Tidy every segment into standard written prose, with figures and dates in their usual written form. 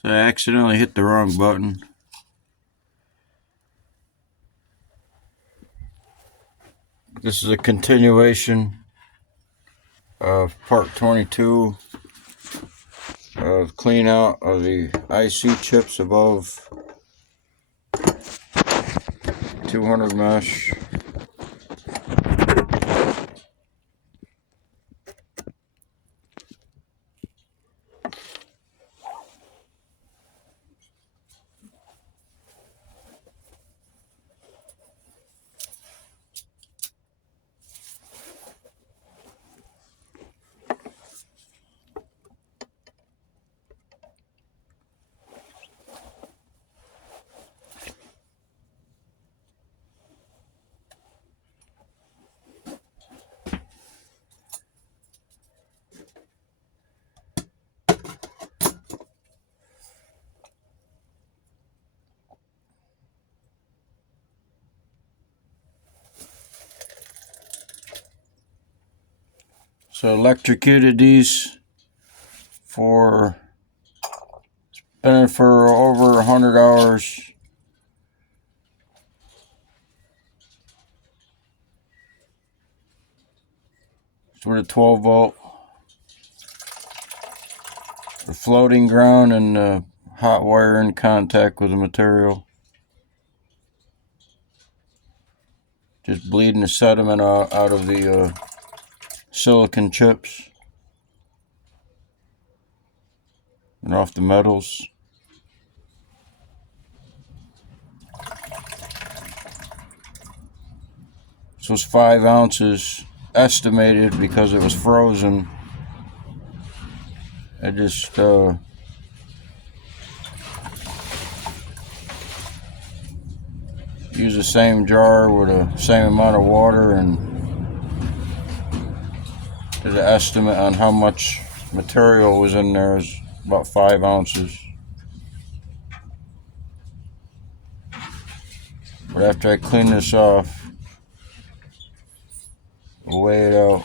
So I accidentally hit the wrong button. This is a continuation of part 22 of clean out of the IC chips above 200 mesh. So electrocuted these for over 100 hours. It's with a 12 volt. The floating ground and the hot wire in contact with the material. Just bleeding the sediment out of the silicon chips and off the metals. This was 5 ounces estimated because it was frozen. I just use the same jar with the same amount of water and did an estimate on how much material was in there. Is about 5 ounces. But after I clean this off, we'll weigh it out.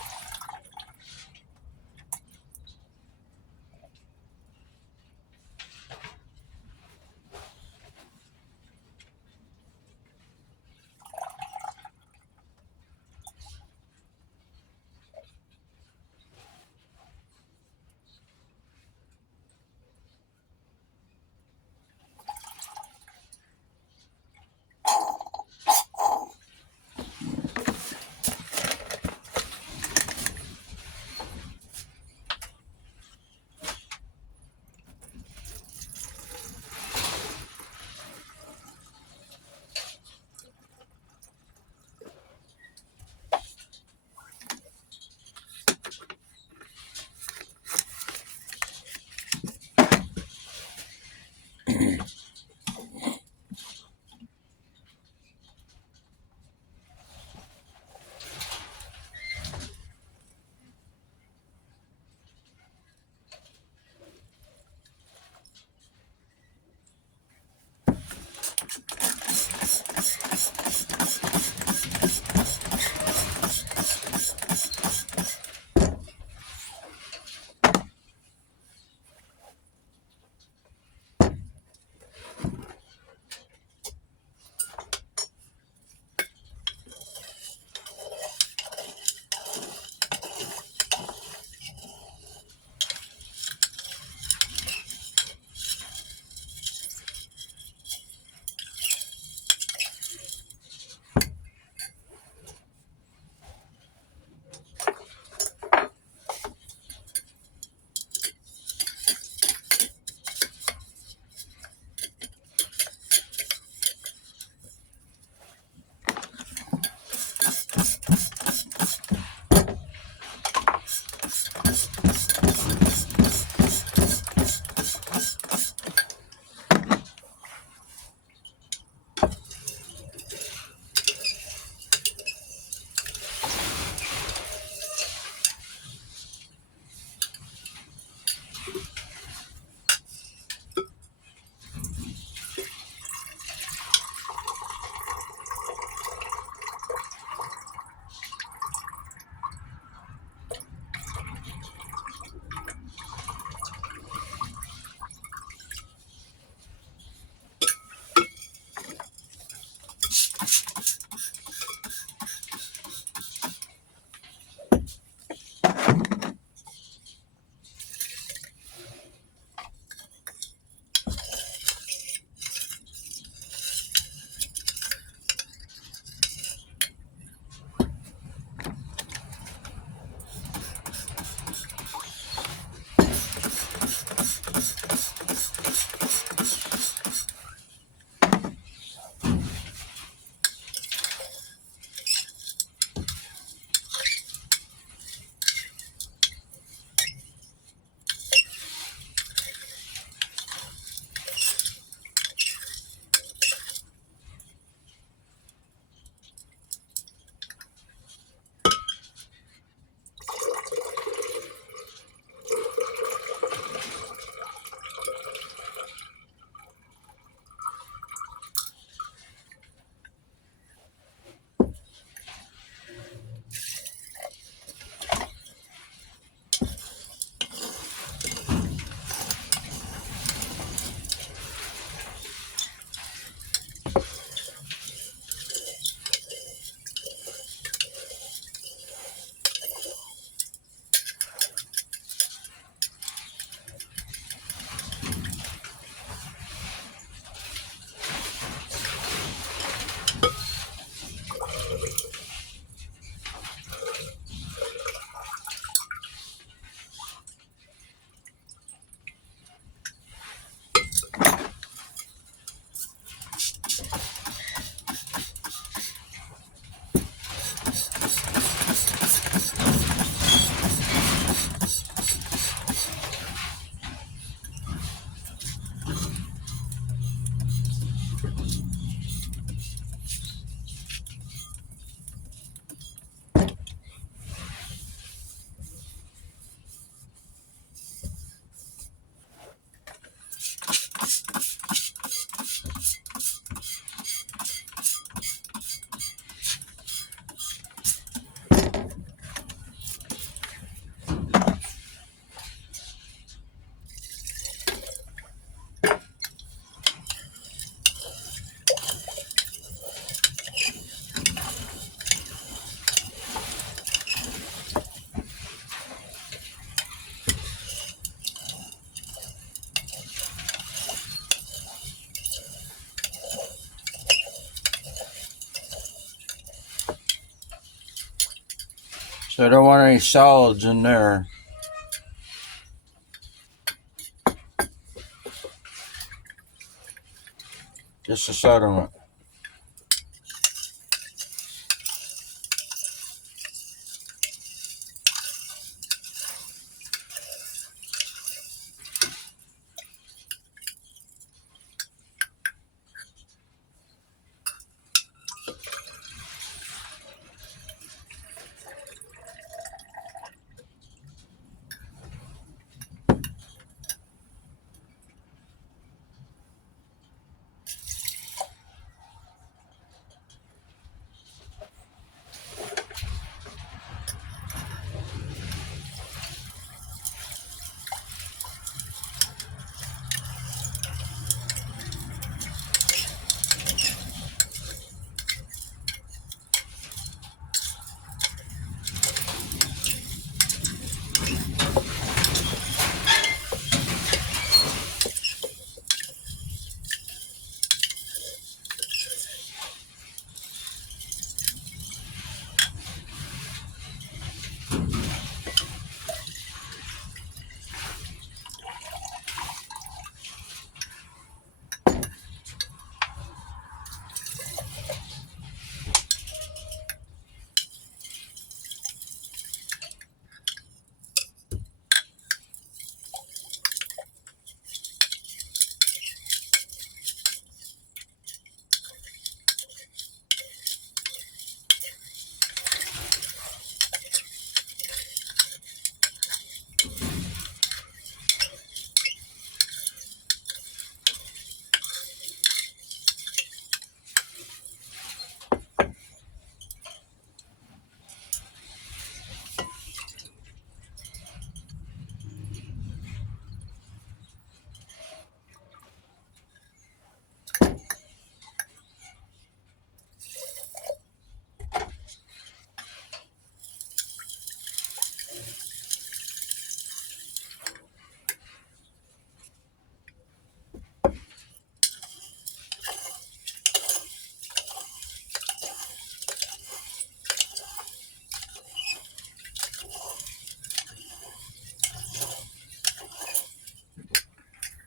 So I don't want any solids in there. Just a sediment.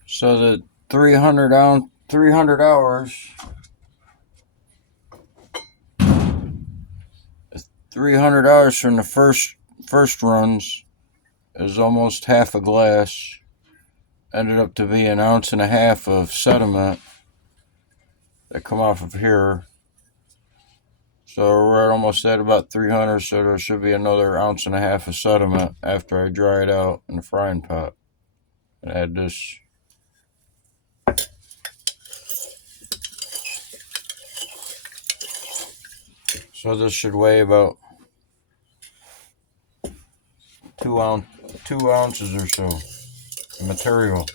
So the 300 hours, 300 hours from the first runs is almost half a glass. Ended up to be 1.5 ounces of sediment that come off of here. So we're almost at about 300, so there should be another 1.5 ounces of sediment after I dry it out in the frying pot. And add this. So this should weigh about 2 ounces or so of material.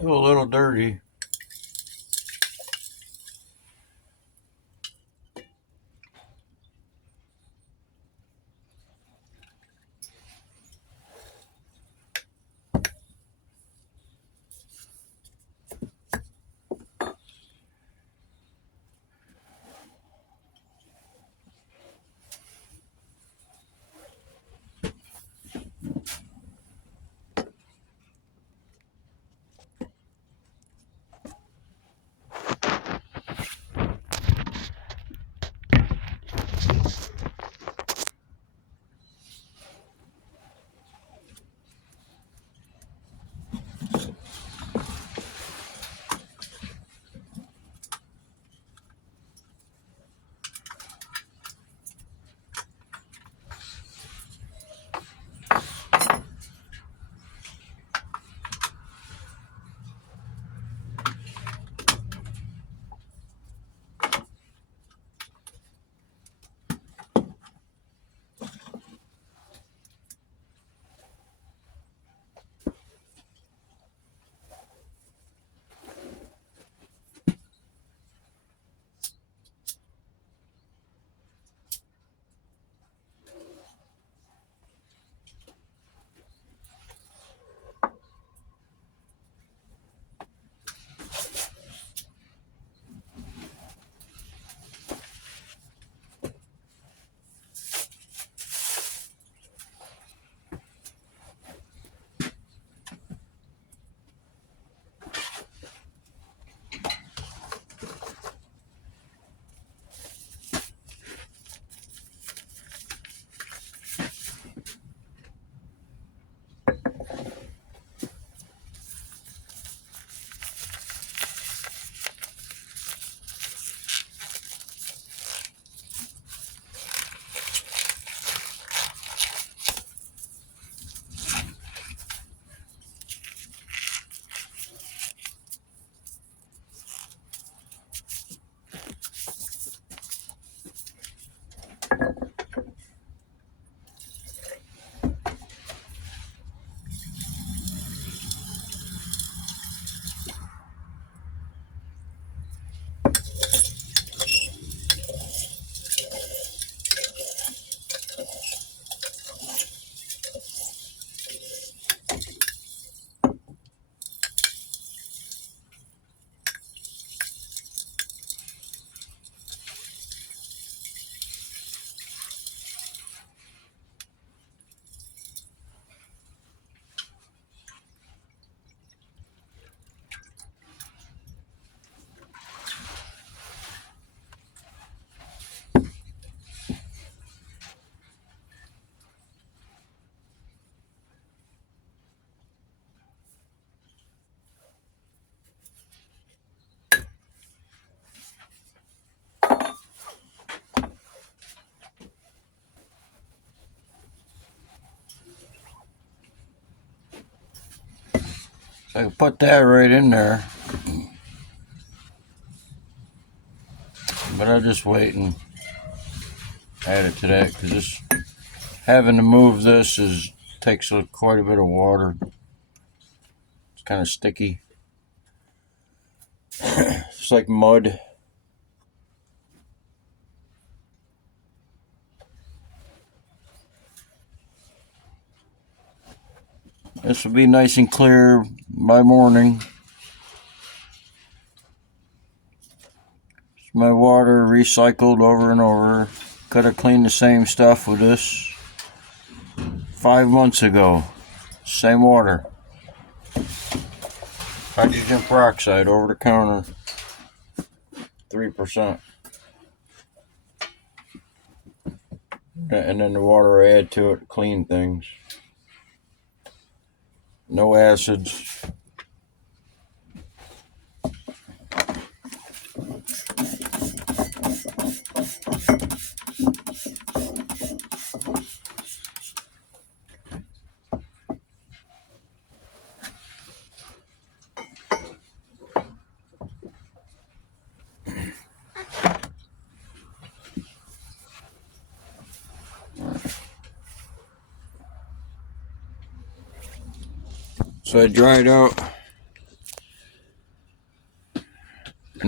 A little dirty. I can put that right in there. But I'll just wait and add it to that because this having to move this takes quite a bit of water. It's kind of sticky. It's like mud. This will be nice and clear by morning. It's my water recycled over and over. Could have cleaned the same stuff with this 5 months ago. Same water. Hydrogen peroxide over the counter. 3%. And then the water I add to it to clean things. No acids. So I dried out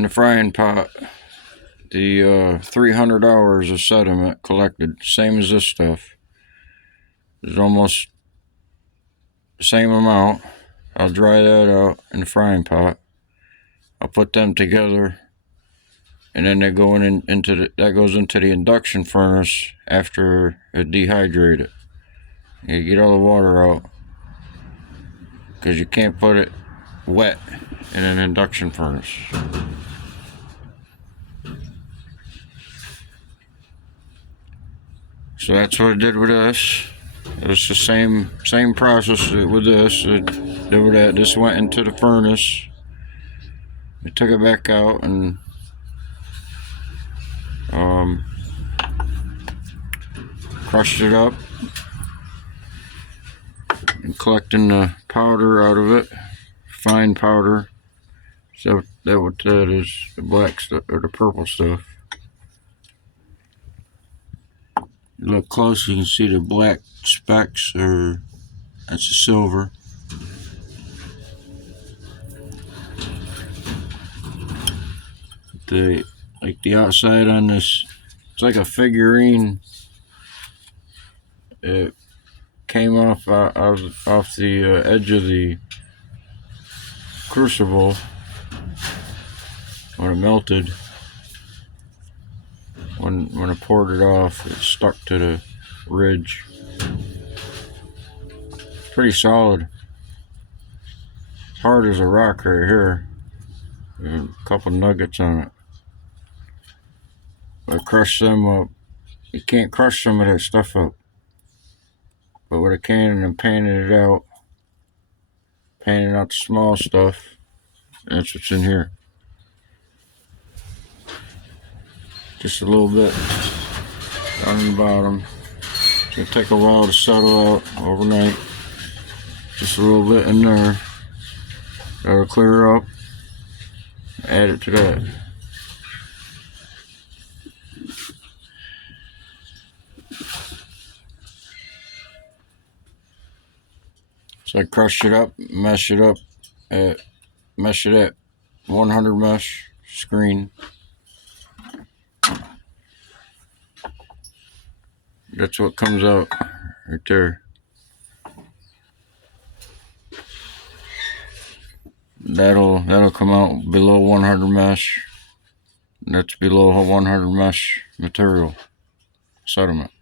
in the frying pot the 300 hours of sediment collected, same as this stuff. It's almost the same amount. I'll dry that out in the frying pot. I'll put them together, and then they go that goes into the induction furnace after it dehydrated. You get all the water out because you can't put it wet in an induction furnace. So that's what I did with this. It was the same process with this. This went into the furnace. I took it back out and crushed it up and collecting the powder out of it, fine powder. So that what that is, the black stuff or the purple stuff. You look close, you can see the black specks, or that's the silver. The outside on this, it's like a figurine. It came off the edge of the crucible when it melted. When I poured it off, it stuck to the ridge. Pretty solid. Hard as a rock right here. A couple nuggets on it. I crushed them up. You can't crush some of that stuff up. But with a can, I'm panning it out. Panning out the small stuff. That's what's in here. Just a little bit on the bottom. It's going to take a while to settle out overnight. Just a little bit in there. That'll clear up. Add it to that. So I crushed it up, mesh it at 100 mesh screen. That's what comes out right there. That'll come out below 100 mesh. That's below 100 mesh material sediment.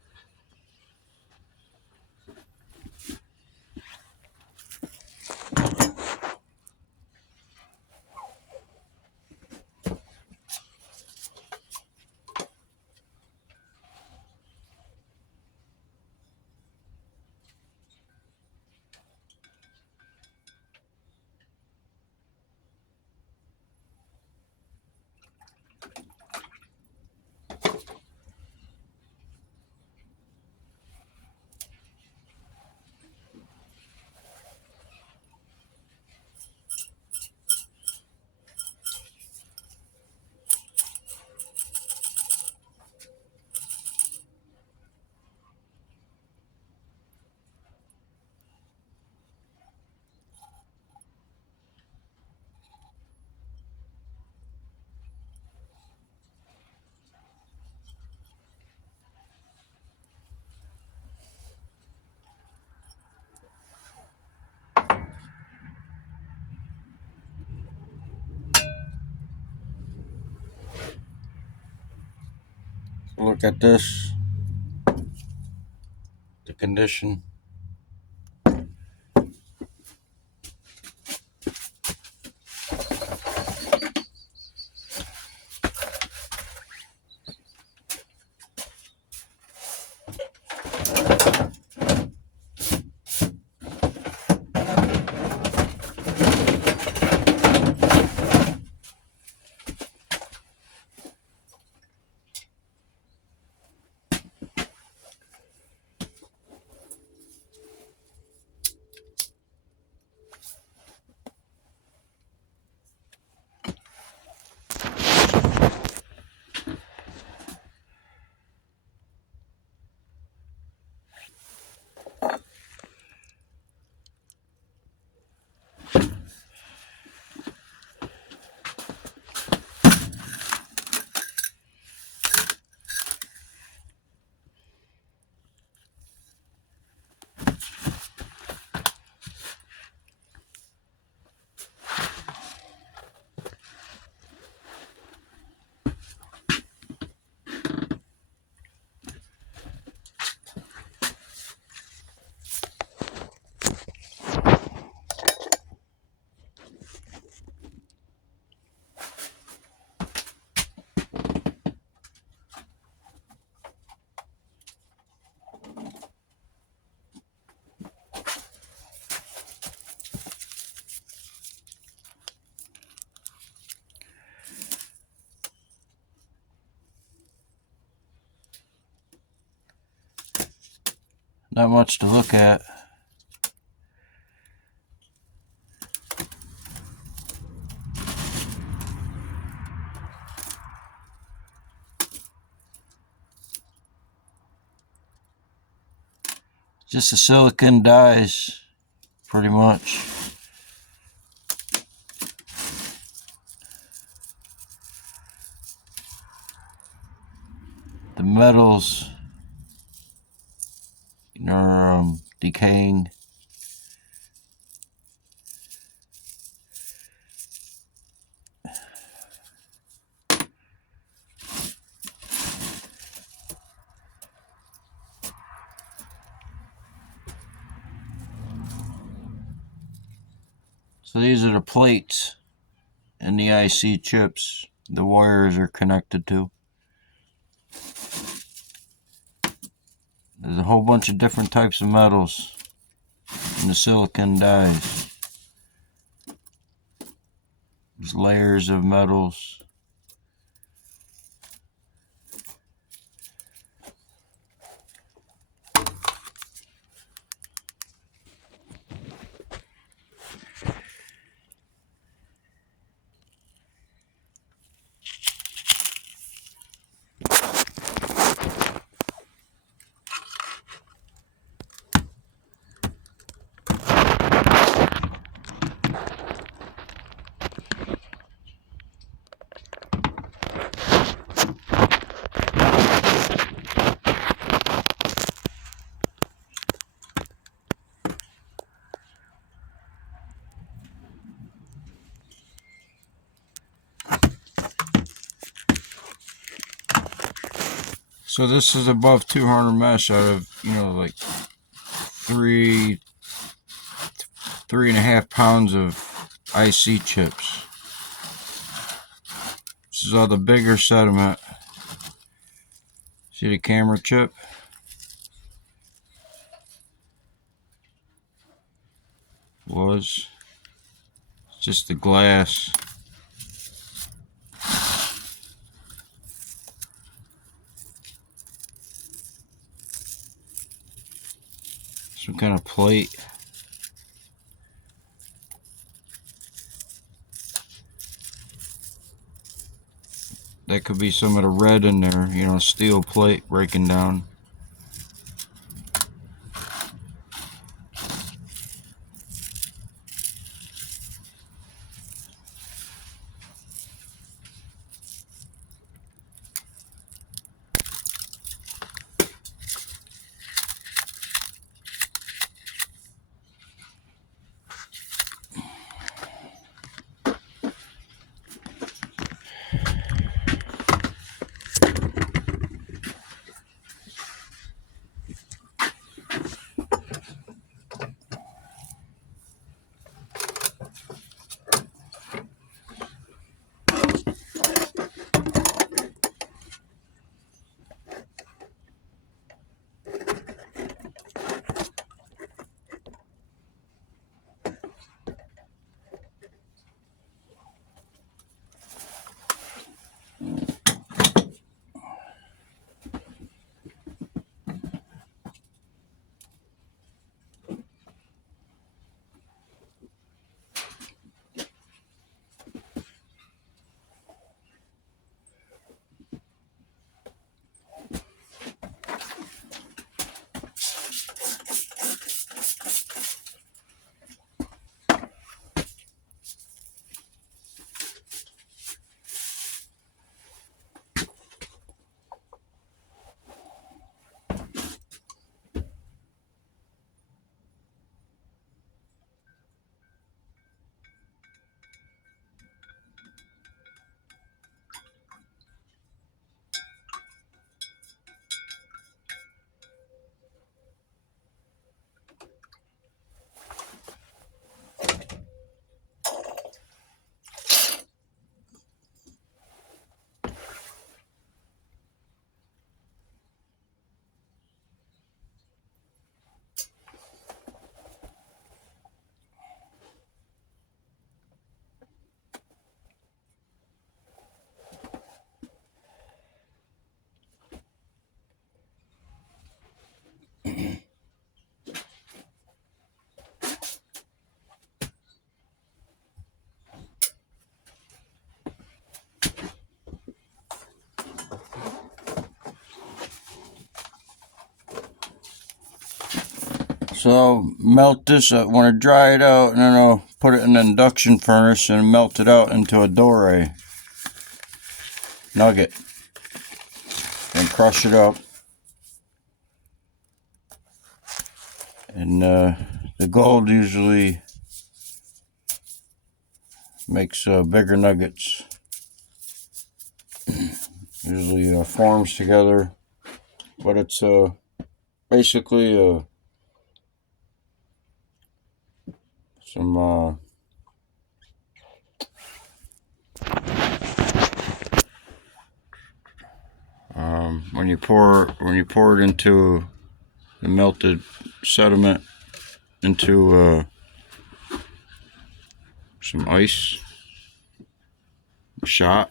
Look at this, the condition. not much to look at. Just the silicon dies, pretty much. The metals are decaying. So these are the plates and the IC chips the wires are connected to. There's a whole bunch of different types of metals in the silicon dies. There's layers of metals. So this is above 200 mesh out of, like 3.5 pounds of IC chips. This is all the bigger sediment. See the camera chip? It's just the glass. Some kind of plate. That could be some of the red in there, steel plate breaking down. So I'll melt this. I want to dry it out, and then I'll put it in the induction furnace and melt it out into a doré nugget and crush it up. And the gold usually makes bigger nuggets. Usually forms together, but it's basically some when you pour it into the melted sediment into some ice shot.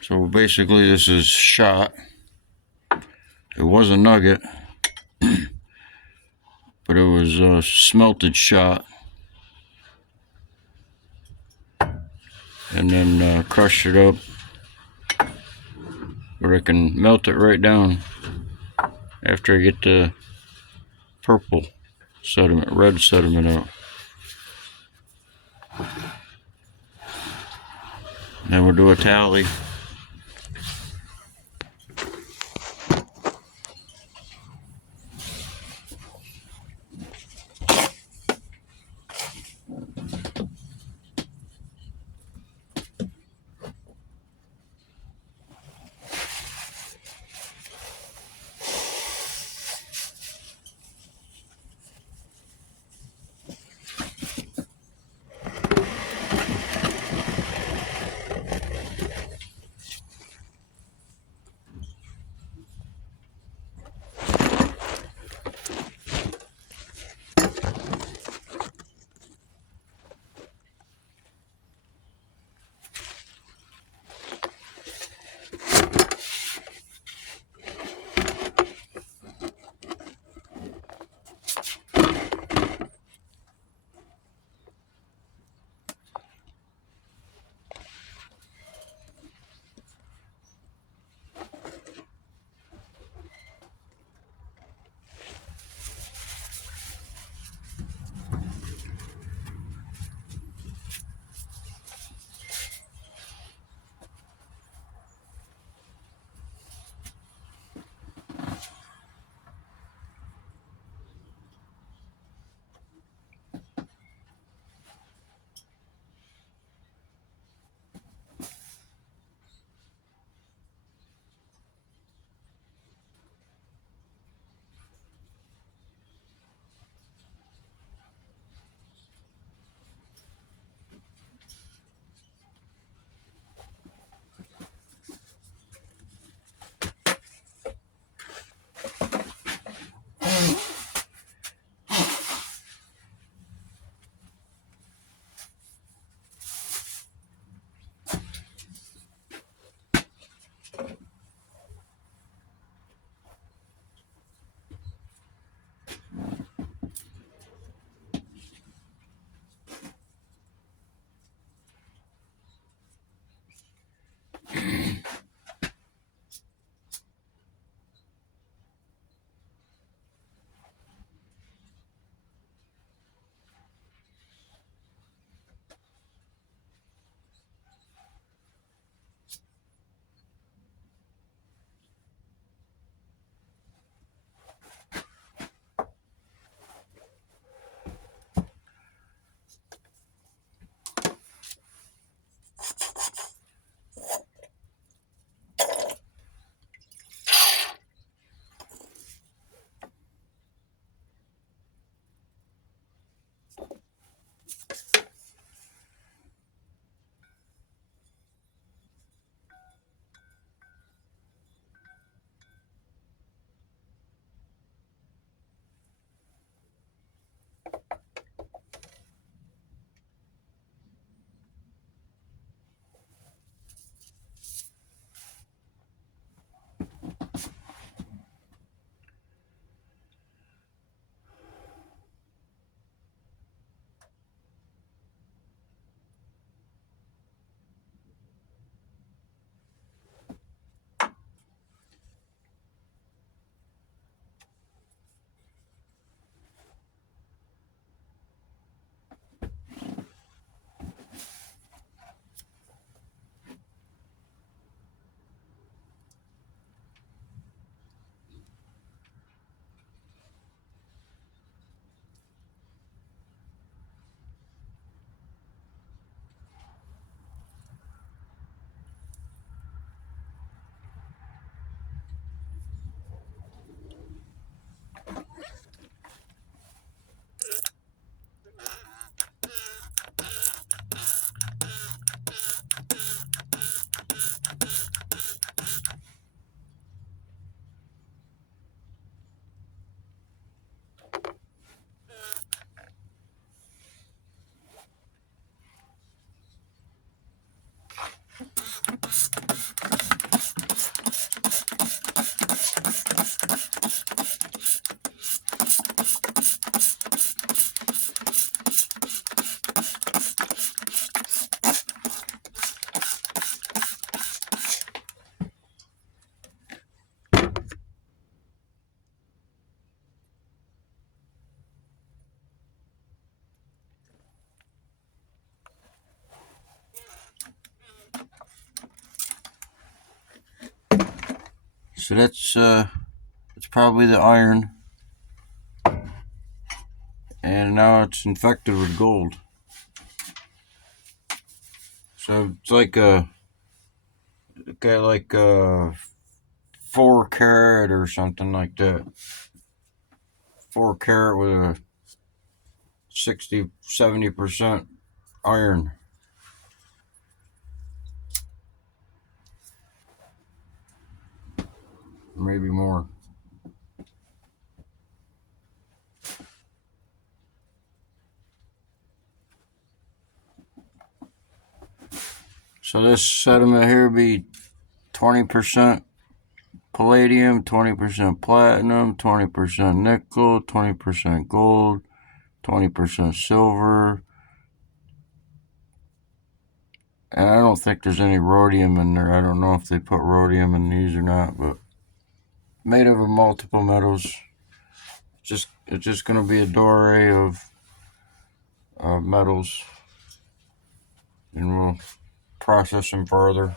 So basically this is shot. It was a nugget, but it was smelted shot, and then crush it up where I can melt it right down after I get the purple sediment, red sediment out. Then we'll do a tally. So that's probably the iron, and now it's infected with gold. So it's like a 4 carat or something like that. 4 carat with a 60-70% iron. Maybe more. So this sediment here be 20% palladium, 20% platinum, 20% nickel, 20% gold, 20% silver. And I don't think there's any rhodium in there. I don't know if they put rhodium in these or not, but made of multiple metals. It's just going to be a doorway of metals, and we'll process them further.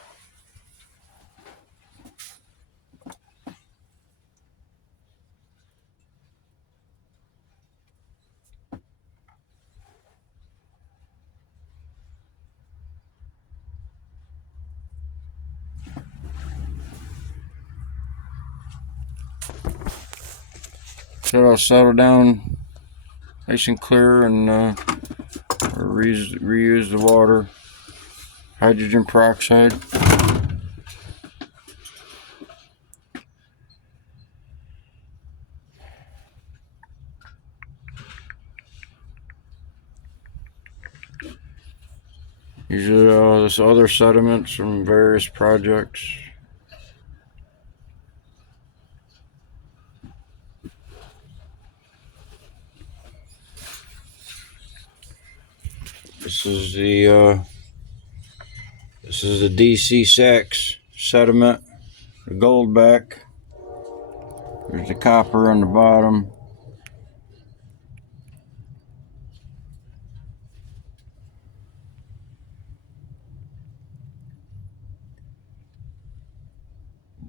So it'll settle down nice and clear, and reuse the water. Hydrogen peroxide. These are this other sediments from various projects. This is the DC6 sediment, the gold back. There's the copper on the bottom.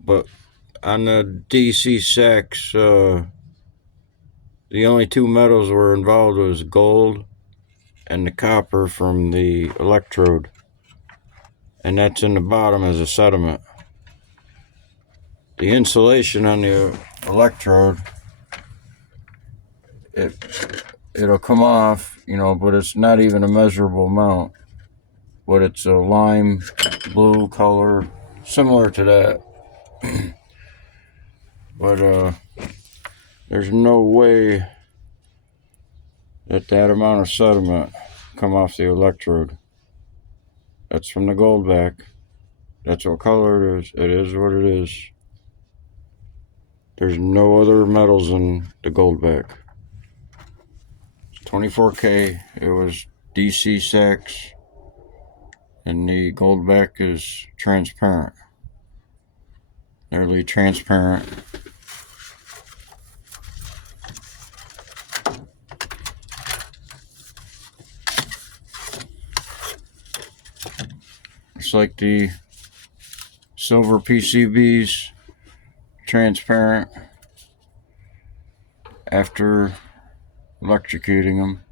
But on the DC6, the only 2 metals were involved was gold and the copper from the electrode, and that's in the bottom as a sediment. The insulation on the electrode, it'll come off, but it's not even a measurable amount. But it's a lime blue color, similar to that. But there's no way that amount of sediment come off the electrode. That's from the gold back. That's what color it is. It is what it is. There's no other metals in the gold back. It's 24K. It was DC6, and the gold back is transparent, nearly transparent. It's like the silver PCBs, transparent after electrocuting them.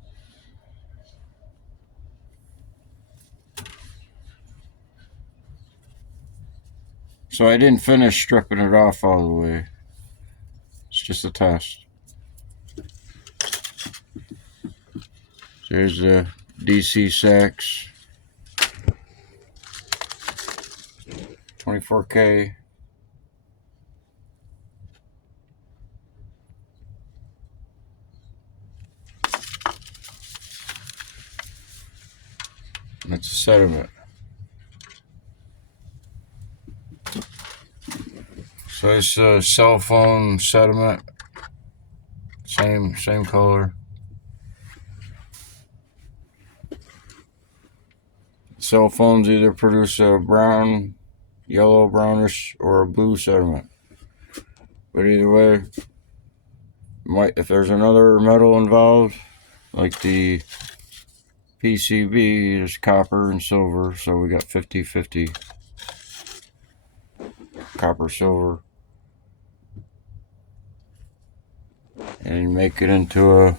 So I didn't finish stripping it off all the way. It's just a test. There's the DC6, 24K. That's a sediment. So it's a cell phone sediment. Same color. Cell phones either produce a brown, yellow, brownish, or a blue sediment. But either way, if there's another metal involved, like the PCB, there's copper and silver, so we got 50-50 copper, silver. and you make it into a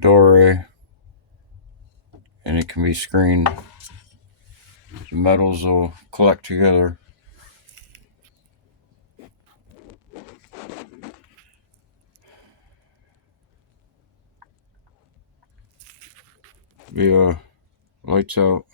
doorway, and it can be screened. The metals will collect together. Be lights out.